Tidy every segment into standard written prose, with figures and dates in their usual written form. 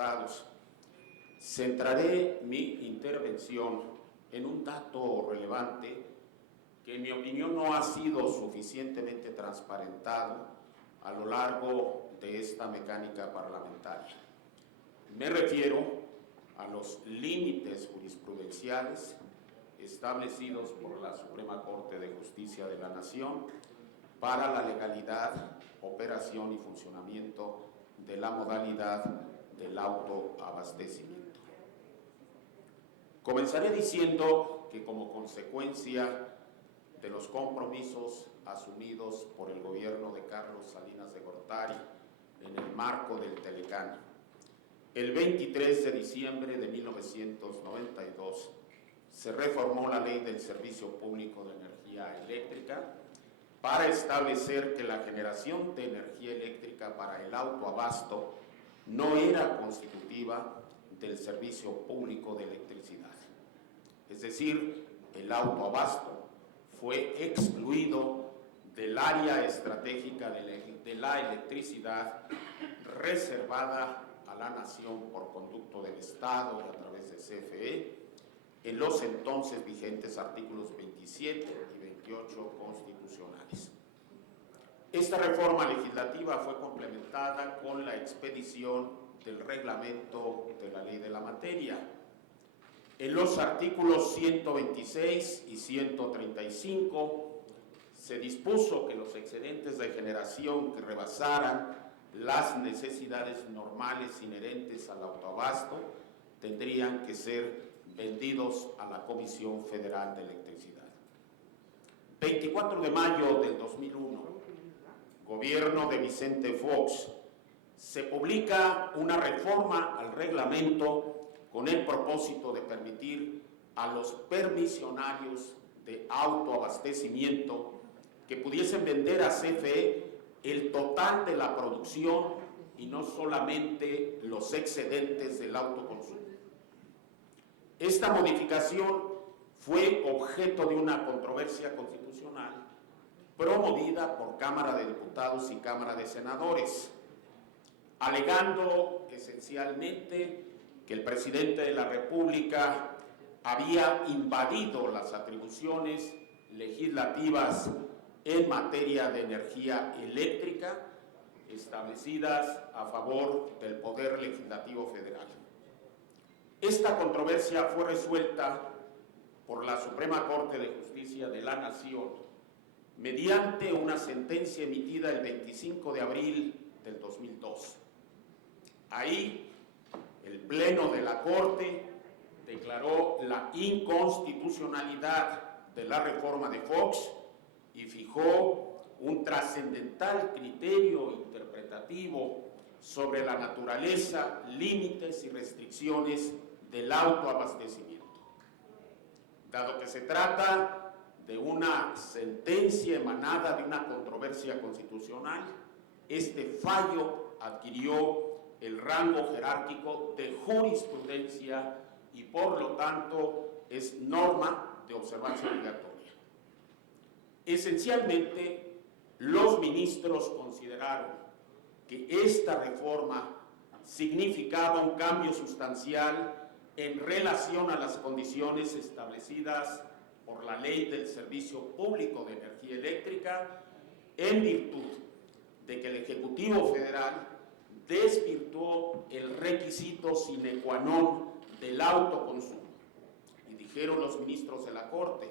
diputados, centraré mi intervención en un dato relevante que en mi opinión no ha sido suficientemente transparentado a lo largo de esta mecánica parlamentaria. Me refiero a los límites jurisprudenciales establecidos por la Suprema Corte de Justicia de la Nación para la legalidad, operación y funcionamiento de la modalidad del autoabastecimiento. Comenzaré diciendo que como consecuencia de los compromisos asumidos por el gobierno de Carlos Salinas de Gortari en el marco del Telecán, el 23 de diciembre de 1992 se reformó la Ley del Servicio Público de Energía Eléctrica para establecer que la generación de energía eléctrica para el autoabasto no era constitutiva del servicio público de electricidad. Es decir, el autoabasto fue excluido del área estratégica de la electricidad reservada a la nación por conducto del Estado y a través de CFE en los entonces vigentes artículos 27 y 28 constitucionales. Esta reforma legislativa fue complementada con la expedición del reglamento de la ley de la materia. En los artículos 126 y 135 se dispuso que los excedentes de generación que rebasaran las necesidades normales inherentes al autoabasto tendrían que ser vendidos a la Comisión Federal de Electricidad. 24 de mayo del 2001, gobierno de Vicente Fox, se publica una reforma al reglamento con el propósito de permitir a los permisionarios de autoabastecimiento que pudiesen vender a CFE el total de la producción y no solamente los excedentes del autoconsumo. Esta modificación fue objeto de una controversia constitucional promovida por Cámara de Diputados y Cámara de Senadores, alegando esencialmente que el presidente de la República había invadido las atribuciones legislativas en materia de energía eléctrica establecidas a favor del Poder Legislativo Federal. Esta controversia fue resuelta por la Suprema Corte de Justicia de la Nación mediante una sentencia emitida el 25 de abril del 2002. Ahí, el Pleno de la Corte declaró la inconstitucionalidad de la reforma de Fox y fijó un trascendental criterio interpretativo sobre la naturaleza, límites y restricciones del autoabastecimiento. Dado que se trata de una sentencia emanada de una controversia constitucional, este fallo adquirió el rango jerárquico de jurisprudencia y por lo tanto es norma de observancia obligatoria. Esencialmente, los ministros consideraron que esta reforma significaba un cambio sustancial en relación a las condiciones establecidas por la Ley del Servicio Público de Energía Eléctrica, en virtud de que el Ejecutivo Federal desvirtuó el requisito sine qua non del autoconsumo. Y dijeron los ministros de la Corte,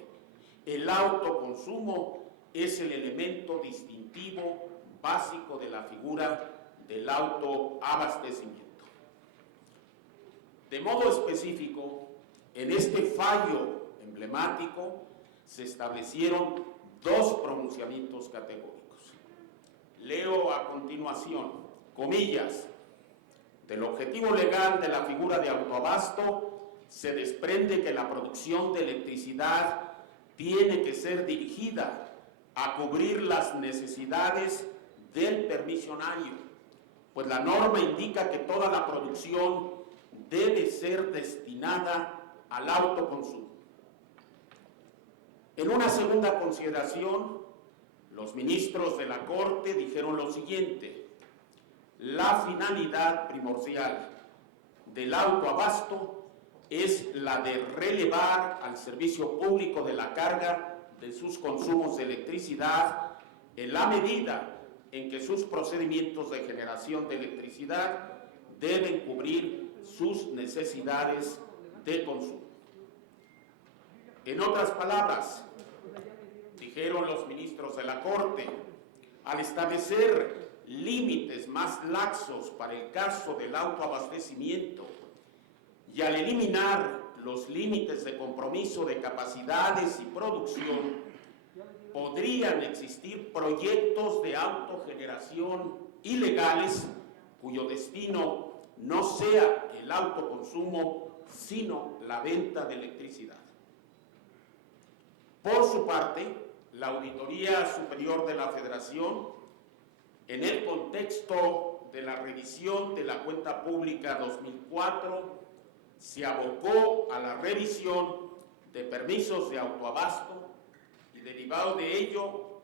el autoconsumo es el elemento distintivo básico de la figura del autoabastecimiento. De modo específico, en este fallo emblemático se establecieron dos pronunciamientos categóricos. Leo a continuación, comillas, del objetivo legal de la figura de autoabasto se desprende que la producción de electricidad tiene que ser dirigida a cubrir las necesidades del permisionario, pues la norma indica que toda la producción debe ser destinada al autoconsumo. En una segunda consideración, los ministros de la Corte dijeron lo siguiente: la finalidad primordial del autoabasto es la de relevar al servicio público de la carga de sus consumos de electricidad en la medida en que sus procedimientos de generación de electricidad deben cubrir sus necesidades de consumo. En otras palabras, dijeron los ministros de la Corte, al establecer límites más laxos para el caso del autoabastecimiento y al eliminar los límites de compromiso de capacidades y producción, podrían existir proyectos de autogeneración ilegales cuyo destino no sea el autoconsumo, sino la venta de electricidad. Por su parte, la Auditoría Superior de la Federación, en el contexto de la revisión de la Cuenta Pública 2004, se abocó a la revisión de permisos de autoabasto y, derivado de ello,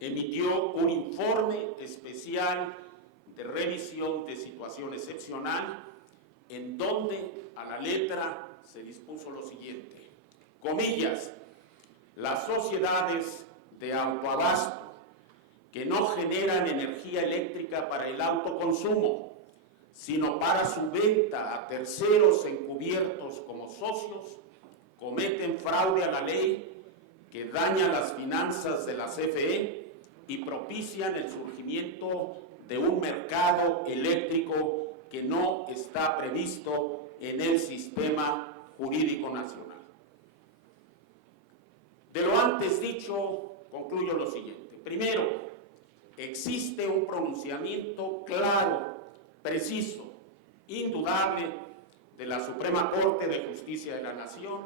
emitió un informe especial de revisión de situación excepcional, en donde a la letra se dispuso lo siguiente, comillas, las sociedades de autoabasto que no generan energía eléctrica para el autoconsumo, sino para su venta a terceros encubiertos como socios, cometen fraude a la ley que daña las finanzas de la CFE y propician el surgimiento de un mercado eléctrico que no está previsto en el sistema jurídico nacional. De lo antes dicho, concluyo lo siguiente. Primero, existe un pronunciamiento claro, preciso, indudable de la Suprema Corte de Justicia de la Nación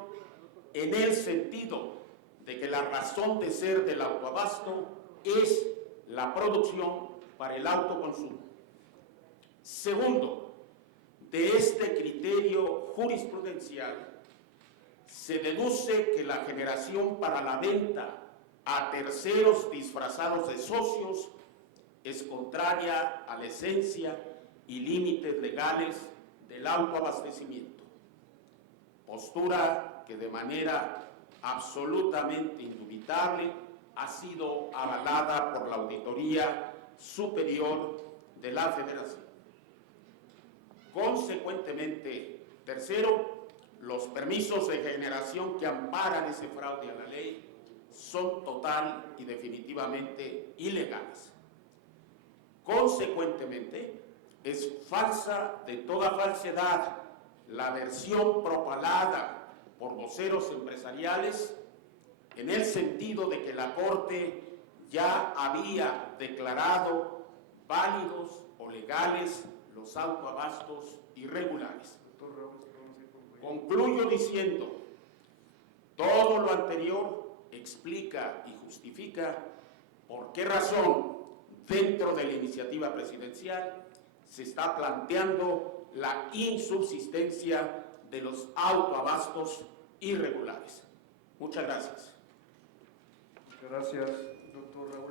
en el sentido de que la razón de ser del autoabasto es la producción para el autoconsumo. Segundo, de este criterio jurisprudencial se deduce que la generación para la venta a terceros disfrazados de socios es contraria a la esencia y límites legales del autoabastecimiento, postura que de manera absolutamente indubitable ha sido avalada por la Auditoría Superior de la Federación. Consecuentemente, tercero, los permisos de generación que amparan ese fraude a la ley son total y definitivamente ilegales. Consecuentemente, es falsa de toda falsedad la versión propalada por voceros empresariales en el sentido de que la Corte ya había declarado válidos o legales los autoabastos irregulares. Concluyo diciendo, todo lo anterior explica y justifica por qué razón dentro de la iniciativa presidencial se está planteando la insubsistencia de los autoabastos irregulares. Muchas gracias. Muchas gracias, doctor Raúl.